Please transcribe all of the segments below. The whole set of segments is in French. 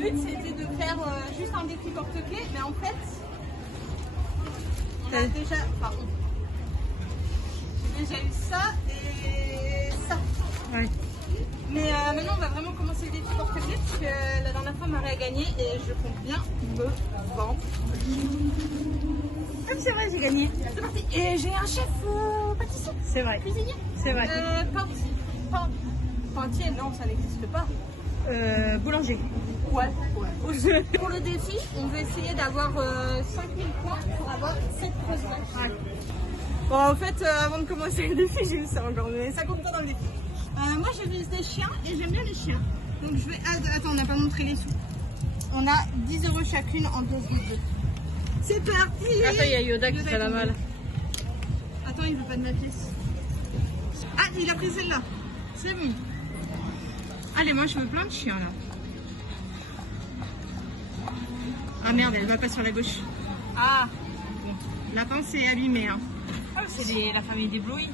but c'était de faire juste un défi porte-clés, mais en fait, on a déjà, enfin, j'ai déjà eu ça et ça. Ouais. Mais maintenant, on va vraiment commencer le défi porte-clés parce que la dernière fois, Marie a gagné et je compte bien me vendre. Ah, c'est vrai, j'ai gagné. C'est parti. Et j'ai un chef pâtissier. C'est vrai. Cuisinier. C'est vrai. Pâtissier, non, ça n'existe pas. Boulanger. Ouais. Pour le défi, on va essayer d'avoir 5000 points pour avoir 7 grosses vaches. Ouais. Bon, en fait, avant de commencer le défi, j'ai eu ça encore, mais ça compte pas dans le défi. Moi, je vise des chiens et j'aime bien les chiens. Donc, je vais. Attends, on n'a pas montré les sous. On a 10 € chacune en pièces de jeu. C'est parti! Attends, il y a Yoda qui fait la malle. Attends, il veut pas de ma pièce. Ah, il a pris celle-là. C'est bon. Allez, moi, je veux plein de chiens là. Ah merde, elle va pas sur la gauche. Ah, Bon, la pince est allumée. Hein. c'est la famille des Bluey.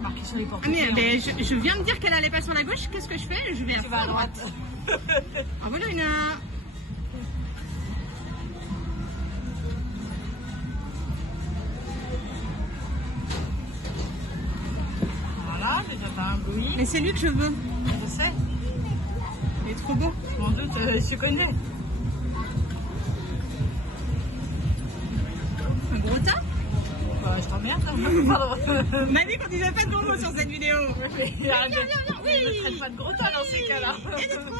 Marqué sur les portes. Ah merde, mais je viens de dire qu'elle allait pas sur la gauche. Qu'est-ce que je fais? Je vais à Tu vas à fond droite. Ah voilà une. Voilà, déjà t'as un Bluey. Mais c'est lui que je veux. Je sais. Il est trop beau. Mon doute, je connais. Un gros tas. Bah, je t'emmerde. Pardon. M'a dit qu'on disait pas de gros mots sur cette vidéo. Viens, oui. ne traite pas de gros tas dans ces cas-là. Et des fois.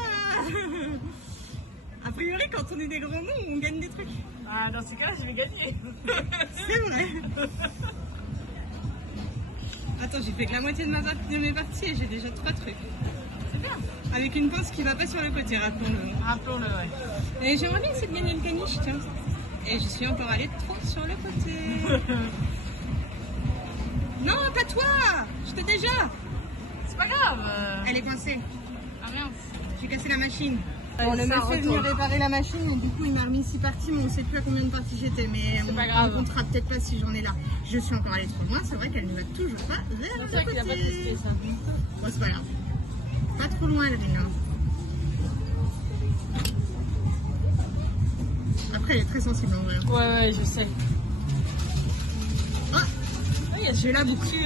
A priori, quand on est des grands noms, on gagne des trucs. Ah, dans ces cas-là, je vais gagner. C'est vrai. Attends, j'ai fait que la moitié de mes parties et j'ai déjà 3 trucs. C'est bien. Avec une pince qui va pas sur le côté, rappelons-le. Rappelons-le, ouais. Et j'aimerais bien essayer de gagner le caniche, tiens. Et je suis encore allée trop sur le côté. Non, pas toi. Je t'ai déjà. C'est pas grave. Elle est coincée. Ah merde. J'ai cassé la machine. Ouais, Bon, le ça monsieur est venu retourne. réparer la machine et du coup il m'a remis 6 parties, mais on sait plus à combien de parties j'étais. Mais on pas grave. ne comptera peut-être pas si j'en ai là. Je suis encore allée trop loin, c'est vrai qu'elle ne va toujours pas vers C'est le ça qu'il a pas côté. testé ça. Bon, c'est pas grave. Pas trop loin, Elrina. Après, elle est très sensible en vrai. Ouais, je sais. Ah, Il y a j'ai la boucle. dessus,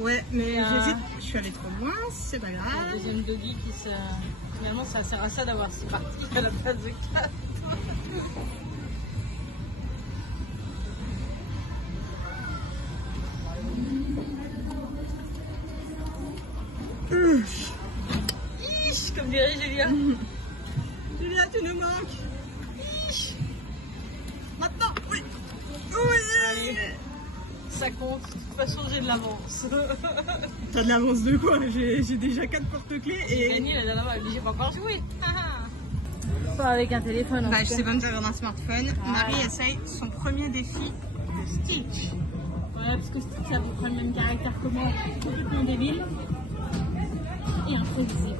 Ouais, mais Ah. j'hésite. Je suis allée trop loin, c'est pas le grave. deuxième doggy qui se... Finalement, ça sert à ça d'avoir 6 parties à la place de 4. Comme dirait Julia. Julia, tu nous manques. Maintenant, oui. Oui. Allez, ça compte. De toute façon, j'ai de l'avance. T'as de l'avance de quoi? J'ai déjà 4 porte-clés J'ai et. gagné la dernière fois, mais j'ai pas encore joué. Pas avec un téléphone. Bah, je sais pas me servir d'un smartphone. Voilà. Marie essaye son premier défi de Stitch. Ouais, parce que Stitch a à peu près le même caractère que moi, complètement débile et imprévisible.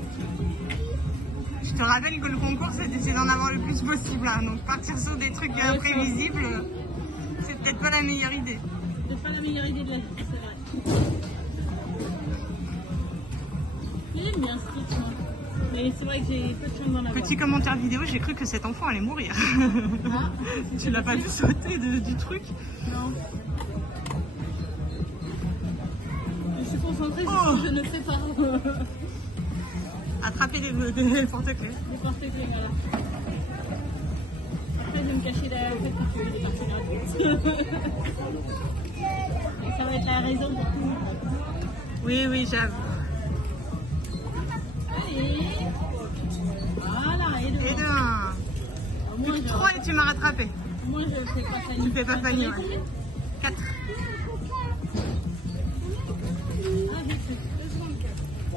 Je te rappelle que le concours, c'est d'essayer d'en avoir le plus possible. Hein. Donc partir sur des trucs Ouais, imprévisibles, c'est peut-être pas la meilleure idée. C'est pas la meilleure idée de la vie, c'est vrai. Mais j'aime bien Stitch, moi. Mais c'est vrai que j'ai peu de chance d'en avoir. Petit commentaire vidéo, j'ai cru que cet enfant allait mourir. Ah, Tu l'as pas vu sauter du truc? non. Je suis concentrée sur Oh. ce que je ne fais pas. Attraper des porte-clés. Les porte-clés, voilà. Après, je vais me cacher derrière le fait que tu es parti gratuite. Et ça va être la raison pour tout. Oui, j'avoue. Allez. Voilà, et Et devant. d'un. Au moins, je... 3 et tu m'as rattrapé. Moi, je fais pas Fanny. Tu fais pas Fanny, ouais. 4. Ah, j'ai fait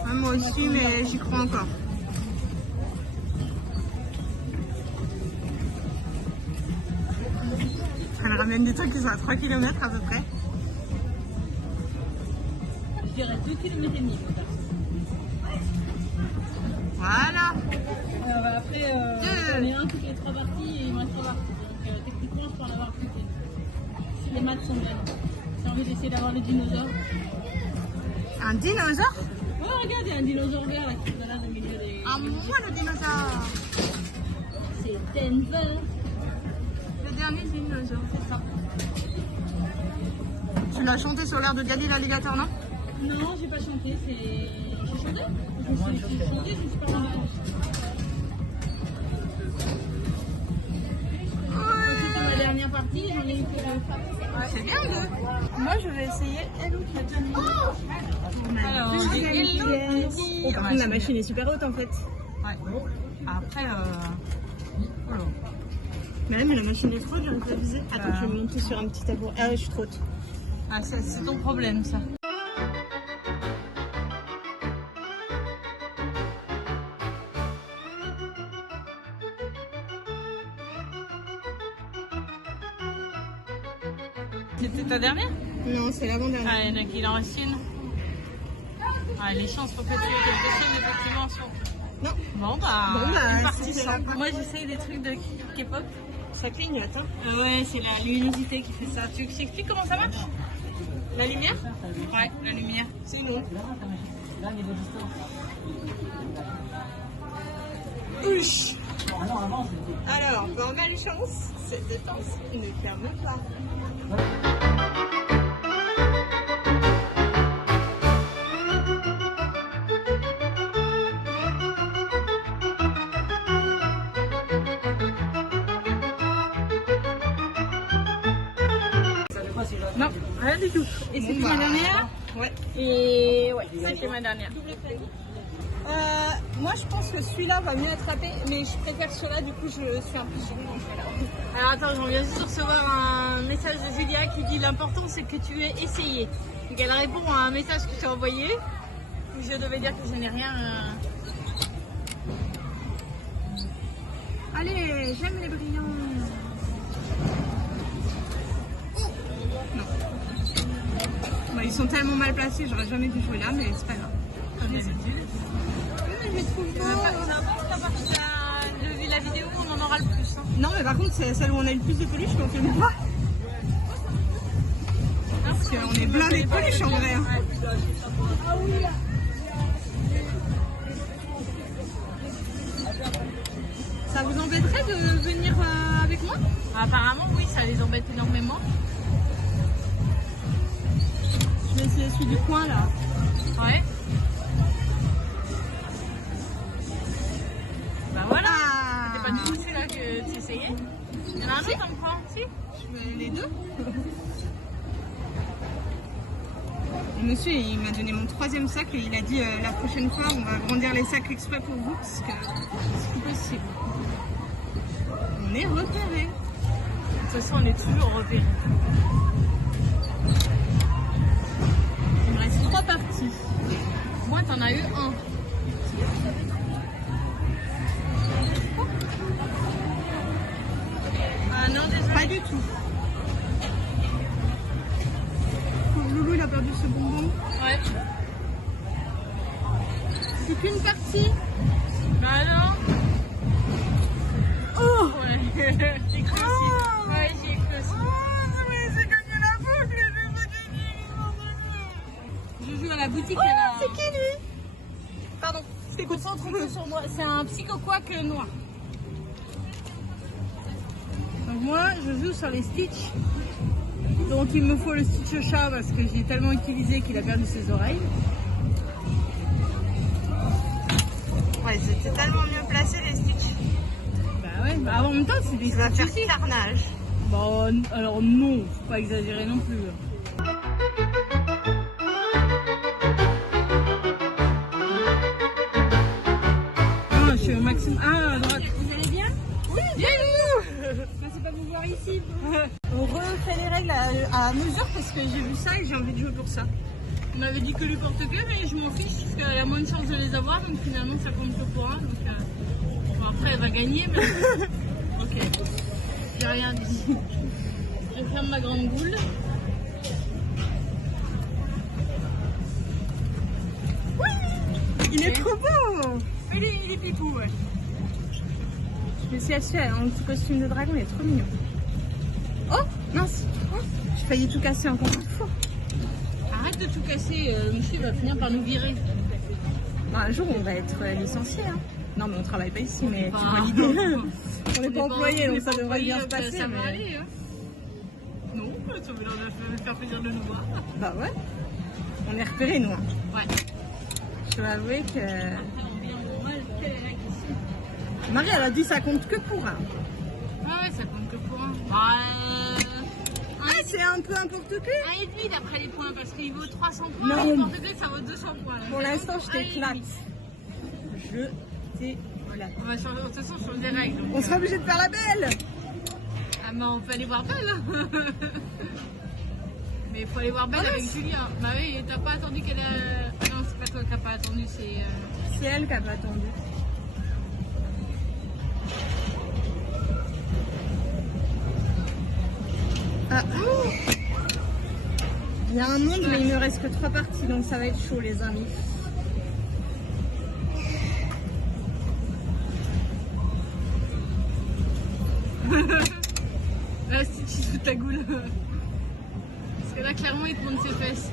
2 Moi aussi, mais j'y crois encore. Elle ramène des trucs qui sont à 3 km à peu près. Je dirais 2 km et demi. Voilà. Après, j'en ai un toutes les 3 parties et il me reste 3 parties. Donc techniquement, je peux en avoir toutes. Si les maths sont bonnes. J'ai envie d'essayer d'avoir le dinosaure. Un dinosaure? Oh, regarde, il y a un dinosaure vert là qui se balade au milieu des. Ah, moi le dinosaure! Denver. Le dernier dinosaure, c'est ça. Tu l'as chanté sur l'air de Gali l'alligator, non? Non, j'ai pas chanté, c'est... J'ai chanté. Je me suis chanté, je me suis pas chanté. C'était ma dernière partie, j'en ai eu que le C'est bien deux. Moi je vais essayer Hello Kitty. Alors, Oh, par contre la machine est super haute en fait. ouais. Après, voilà. Mais là, mais la machine est trop haute, j'arrive pas à viser. Attends, je vais me monter sur un petit tabouret. Ah ouais, je suis trop haute. Ah, c'est ton problème, ça. C'était ta dernière? Non, c'est l'avant-dernière. Ah, il y en a qui en restent une. Ah, les chances pour que tu aies quelque chose, effectivement, sont... Non. Bon, bah, Bon, bah, une partie c'est sans. la- Moi, j'essaye des trucs de K-pop. Ça clignote, hein. Ouais, c'est la luminosité qui fait ça. Tu veux que je t'explique comment ça marche? La lumière? Ouais, la lumière. C'est non. Ouch. Alors, dans malchance, cette dépense ne ferme pas. Non, rien du tout. Et c'était Bon, ma bah, dernière? Ouais. Et ouais, c'était ma dernière. Moi, je pense que celui-là va mieux attraper, mais je préfère celui-là, du coup, je suis un peu gênée. Donc voilà. Alors attends, j'en viens juste de recevoir un message de Julia qui dit l'important c'est que tu aies essayé. Donc elle répond à un message que tu as envoyé où je devais dire que je n'ai rien. Allez, j'aime les brillants. Non. Bah, ils sont tellement mal placés, j'aurais jamais dû jouer là, mais c'est pas grave. Comme d'habitude. Je les trouve C'est à partir de la vidéo où on en aura le plus. Hein. Non, mais par contre, c'est celle où on a le plus de peluches, mais on fait même pas. Parce qu'on est blindé de peluches en vrai. Hein. Ça vous embêterait de venir avec moi? Apparemment oui, ça les embête énormément. Je vais essayer celui du coin là. Ouais. Bah voilà. Ah. C'est pas du tout celui-là que tu essayais. Il y en a un autre en prend, si? Je veux les deux. Le monsieur, il m'a donné mon 3e sac et il a dit la prochaine fois, on va agrandir les sacs exprès pour vous parce que c'est plus possible. On est repérés. De toute façon, on est toujours repérés. Il me reste 3 parties. Moi, t'en as eu un. Ah non, désolé. Pas du tout. Pauvre Loulou, il a perdu ce bonbon. Ouais. C'est qu'une partie. Bah non. Oh. Ouais. J'ai cru aussi. Ouais, j'ai cru aussi. J'ai gagné la boucle, Je joue à la boutique. Oh, c'est qui lui? Pardon, c'était quoi? Concentre-toi sur moi. C'est un psycho-quack noir. Donc moi, je joue sur les Stitch. Donc il me faut le Stitch chat parce que j'ai tellement utilisé qu'il a perdu ses oreilles. Ouais, c'était tellement mieux placé les Stitch. Bah ouais, bah en même temps, c'est des Ça va faire Stitch aussi. carnage. Bah alors non, faut pas exagérer non plus. Ah, je suis au maximum. Ah, à droite. Vous allez bien? Oui, bien nous. Pensez pas vous voir ici. On refait les règles à mesure parce que j'ai vu ça et j'ai envie de jouer pour ça. On m'avait dit que lui porte-clés, mais je m'en fiche parce qu'elle a moins de chance de les avoir, donc finalement ça compte que pour un. Donc, bon, après elle va gagner, mais. Ok. J'ai rien dit. Je ferme ma grande boule. Il est trop beau. Il est pipou, ouais. Je me suis assise en petit costume de dragon, il est trop mignon. Oh, mince. Oh, j'ai failli tout casser encore une fois. Arrête de tout casser, monsieur va finir par nous virer. Bon, un jour, on va être licenciés. Hein. Non, mais on travaille pas ici, mais tu pas- vois l'idée. On n'est pas employés, on donc est ça pas devrait bien se employés, passer. Ça va mais- aller. Hein. Non, ça veut leur faire plaisir de nous voir. Bah ouais. On est repérés, nous. Hein. Ouais. Je dois avouer que. Après, on vient normal, quelle est la question? Marie, elle a dit ça compte que pour un. Ouais, ça compte que pour un. Ah, c'est un peu un porte-clés. Un et demi d'après les points, parce qu'il vaut 300 points. Non. Et le porte-clés, ça vaut 200 points. Pour l'instant, je Un et t'éclate. demi. Je t'éclate. On va changer, de toute façon, on change des règles. Donc, On sera obligé de faire la belle. Ah, mais on peut aller voir Belle. Mais il faut aller voir Belle Ah, avec mince. Julien. Bah oui, t'as pas attendu qu'elle a. Non, c'est pas toi qui n'as pas attendu, c'est. C'est elle qui a pas attendu. Ah. Il y a un monde, mais il me reste que 3 parties, donc ça va être chaud, les amis. Là, si tu fous ta goule. Parce que là, clairement, il te montre ses fesses.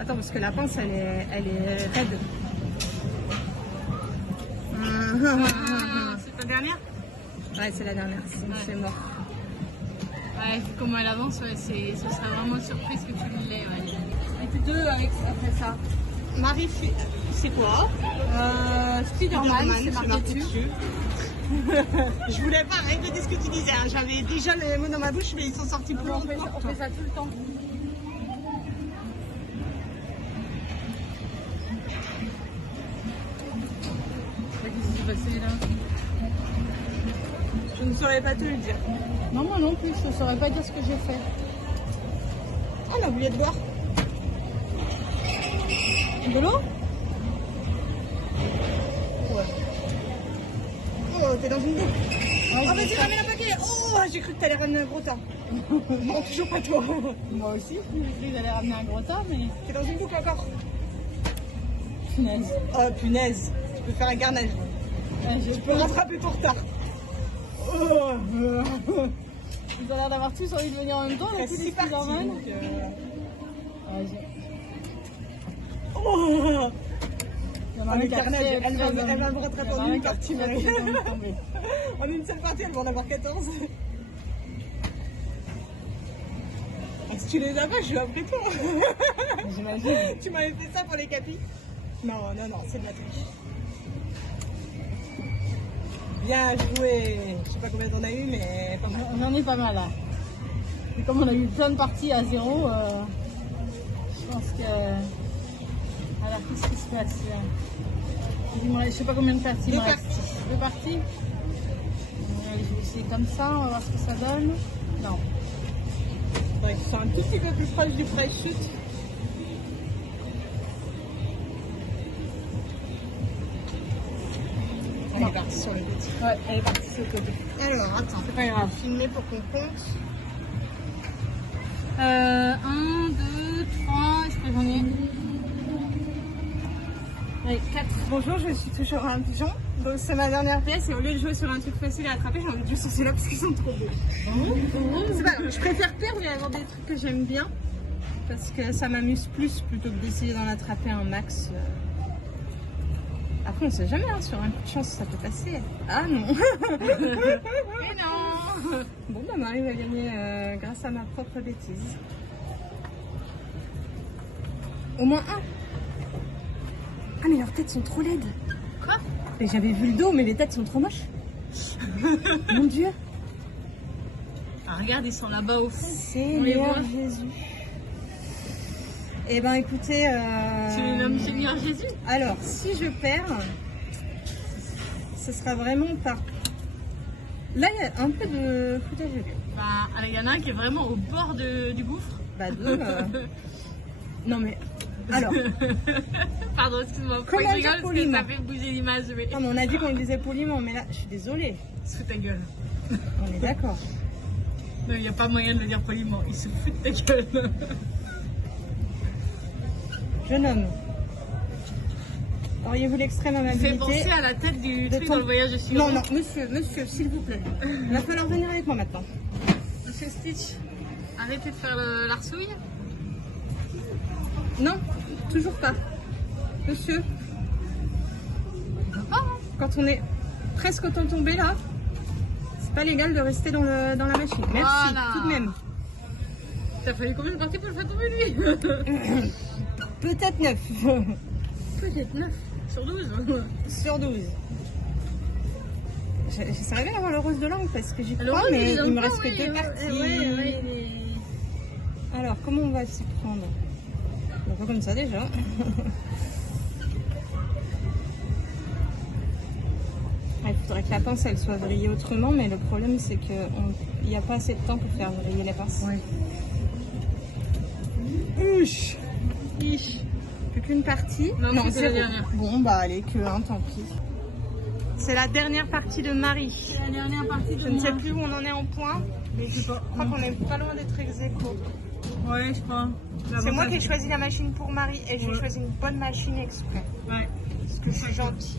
Attends, parce que la pince, elle est raide. Ah, c'est ta dernière? Ouais, c'est la dernière, sinon Ouais. c'est mort. Ouais, vu comment elle avance, ouais, ce serait vraiment surprise que tu l'aies. Ouais. Et puis 2 avec, après ça. Marie, c'est quoi Spider-Man, c'est marqué dessus. Je voulais pas répéter ce que tu disais, hein. J'avais déjà les mots dans ma bouche, mais ils sont sortis plus On longtemps. fait ça tout le temps. Qu'est-ce qui s'est passé là? Je ne saurais pas te le dire. Non, moi non plus, je ne saurais pas dire ce que j'ai fait. Ah, on a oublié de boire. De l'eau? Ouais. Oh, t'es dans une boucle. Oh, vas-y, ramène un paquet. Oh, j'ai cru que t'allais ramener un gros tas. Non, toujours pas toi. Moi aussi, j'ai cru que j'allais ramener un gros tas, mais T'es dans une boucle encore. punaise. Oh, punaise. Tu peux faire un garnage. J'ai Tu peux rattraper ton retard. Oh. Ils ont l'air d'avoir tous envie de venir en même temps, les C'est petits parti. Spider-Man. donc, Ouais, Oh. il y en a Ah, un le qui a carnage, très, elle va très me envie. rattraper Il y en a en un une qui a partie, très, Marie. très envie de tomber. En une seule partie, elle va en avoir 14. Ah, si tu les as pas, je suis après toi. J'imagine. Tu m'avais fait ça pour les capis? Non, non, non, c'est de la triche. Bien joué. Je sais pas combien t'en as eu, mais pas mal. J'en ai pas mal là. Et comme on a eu plein de parties à 0, je pense que. Alors, qu'est-ce qui se passe là? Je sais pas combien de parties il me reste. 2 parties. Allez, je vais essayer comme ça, on va voir ce que ça donne. Non. Ouais, ils sont un tout petit peu plus proches du fresh shoot. Elle est partie sur le petit. Ouais, elle est partie sur le côté. Alors, attends. C'est pas grave. Filmer pour qu'on compte. 1, 2, 3, est-ce que j'en ai? Oui, 4. Bonjour, je suis toujours un pigeon. Donc c'est ma dernière pièce et au lieu de jouer sur un truc facile à attraper, j'ai envie de jouer sur celui-là parce qu'ils sont trop beaux. C'est pas grave, je préfère perdre et avoir des trucs que j'aime bien parce que ça m'amuse plus plutôt que d'essayer d'en attraper un max. Après on sait jamais, hein, sur un coup de chance ça peut passer. Ah non. Mais non. Bon bah Marie va gagner grâce à ma propre bêtise. Au moins un. Ah mais leurs têtes sont trop laides. Quoi? Et j'avais vu le dos, mais les têtes sont trop moches. Mon Dieu. Ah, regarde, ils sont là-bas au fond. C'est On les voit. Jésus. Eh ben écoutez... Tu les nommes Seigneur Jésus? Alors, si je perds, ce sera vraiment par... Là, il y a un peu de foutage de gueule. Bah, il y en a un qui est vraiment au bord du gouffre. Bah, deux... Non mais... Alors, Pardon, excuse-moi. Faut Comment que je dire rigole parce que poliment? ça fait bouger l'image. Mais... non, mais on a dit qu'on le disait poliment, mais là, je suis désolée. Sous ta gueule. On est d'accord. Non, il n'y a pas moyen de le dire poliment. Il se fout de ta gueule. Jeune homme, auriez-vous l'extrême C'est amabilité penser à la tête du de truc ton- dans le voyage de Chiro. Non, non, monsieur, s'il vous plaît. Il va falloir venir avec moi maintenant. Monsieur Stitch, arrêtez de faire l'arsouille. Non, toujours pas. Monsieur, quand on est presque autant tombé là, c'est pas légal de rester dans la machine. Merci, Voilà. tout de même. T'as fallu combien de parties pour le faire tomber lui? Peut-être 9 Peut-être 9 sur 12. sur 12. J'essaierais bien d'avoir le rose de langue parce que j'y Le crois, rose, mais il il me aime reste pas, que 2 parties. ouais, Alors, comment on va s'y prendre? On va comme ça déjà. Il faudrait que la pince elle soit vrillée autrement, mais le problème c'est qu'il n'y a pas assez de temps pour faire vriller les pinces. Ouais. Uch. Plus qu'une partie. Non, c'est que la zéro. dernière. Bon bah allez, que un, tant pis. C'est la dernière partie de Marie. C'est la dernière partie de Je ne sais plus où on en est en point, mais Je sais pas. je crois qu'on est pas loin d'être ex aequo. Ouais, je crois. C'est moi qui ai choisi la machine pour Marie et j'ai choisi une bonne machine exprès. Ouais. Parce que je suis gentille.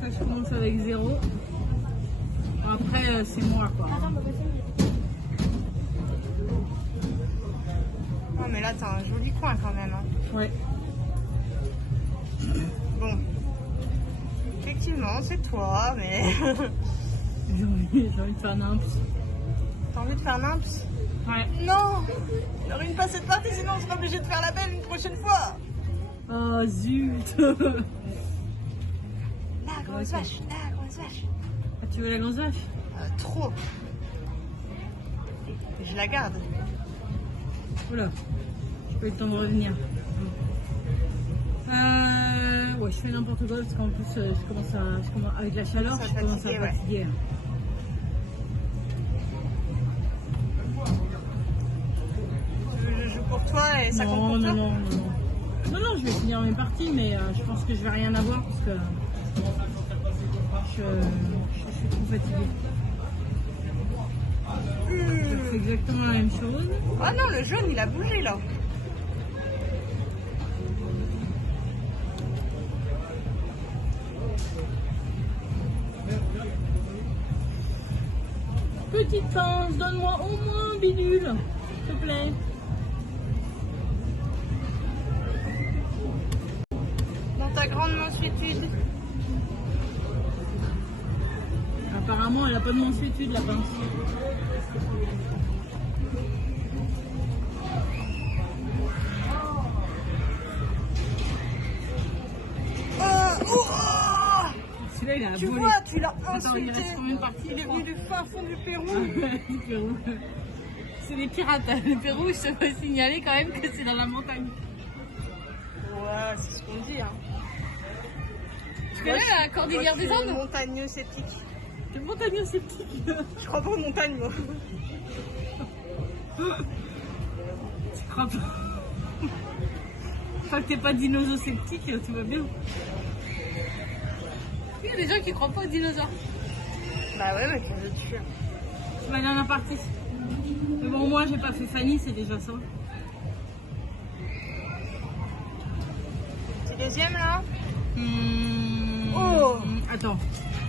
Ça, je commence avec 0. Après, c'est moi quoi. Non mais là t'as un joli coin quand même. Hein. Ouais. Bon. Effectivement, c'est toi, mais J'ai envie de faire n'importe. t'as envie de faire n'importe. Ouais. Non, ne ruine pas cette partie, sinon on sera obligé de faire la belle une prochaine fois. Oh zut. La grosse vache, la grosse vache. Ah, tu veux la grosse vache? Trop. Et je la garde. Oula. J'ai pas eu le temps de revenir. Ouais, je fais n'importe quoi parce qu'en plus, je commence avec la chaleur, Ça je commence à fatiguer, ouais. fatiguer. Je joue pour toi et ça compte pour toi. Non, je vais finir mes parties, mais je pense que je vais rien avoir parce que je suis trop fatiguée. Je fais exactement la même chose. Ah non, le jaune il a bougé là. Petite pince, donne-moi au moins un bidule, s'il te plaît. Dans ta grande mansuétude. Apparemment, elle a pas de mansuétude, la pince. Celui-là, il a Tu volé. vois, tu l'as Attends, il insulté. reste combien de parties? Il est venu du fin fond du Pérou. Du Pérou. C'est des pirates. Le Pérou, je te veux signaler quand même que c'est dans la montagne. Ouais, c'est ce qu'on dit. Hein. Tu connais la cordillère des Andes? Montagneux sceptique. T'es montagneux sceptique. Je crois pas aux montagnes, moi. Tu crois pas? Je crois que t'es pas dinosaure-sceptique, tout va bien. Il y a des gens qui croient pas aux dinosaures. Bah ouais, mais tu veux te faire. C'est ma dernière partie. Mais bon, moi, j'ai pas fait Fanny, c'est déjà ça. Petit deuxième là. Oh Attends.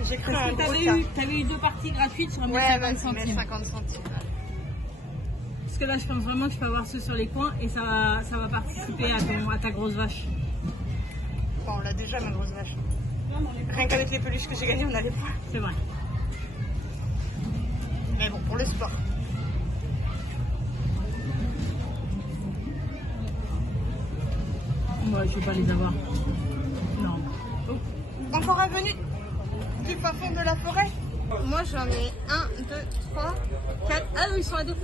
J'ai cru Parce un que gros cas. t'avais eu 2 parties gratuites sur un Ouais, 50 mais centimes. 50 centimes. Parce que là, je pense vraiment que je peux avoir ceux sur les coins et ça va participer à ta grosse vache. Bon, on l'a déjà, ma grosse vache. Rien qu'avec les peluches que j'ai gagnées, on a les points. C'est vrai. Mais bon, pour le sport. Ouais, je vais pas les avoir. Non. Encore un venu du fin fond de la forêt. Moi, j'en ai 1, 2, 3, 4. Ah oui, ils sont à 2.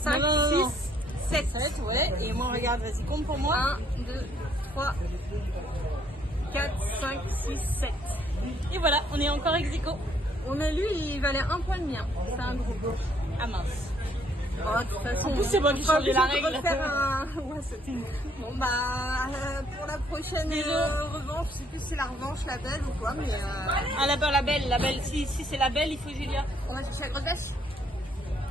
5, Non, non, non. 6, 7. 7, ouais. Et moi, regarde, vas-y, compte pour moi. 1, 2, 3, 4, 5, 6, 7. Et voilà, on est encore ex aequo. On a lui, il valait un point de mien. C'est un gros. Ah mince. Oh, de toute façon, En plus, c'est moi qui on va changeais la obligé de règle. refaire un... Ouais, c'était une... Bon, bah, pour la prochaine revanche, je sais plus si c'est la revanche, la belle ou quoi, mais Ah, la belle. Si c'est la belle, il faut Julia. on va chercher la grosse vache.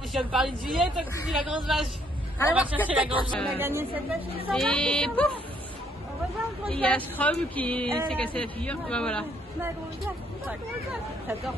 Je viens de parler de Juliette, toi tu dis la grosse vache. On va chercher la grosse On a vache. gagné cette vache. Et pouf! Il y a Scrum qui s'est cassé la figure. Bah voilà. Ma grosse vache. J'adore.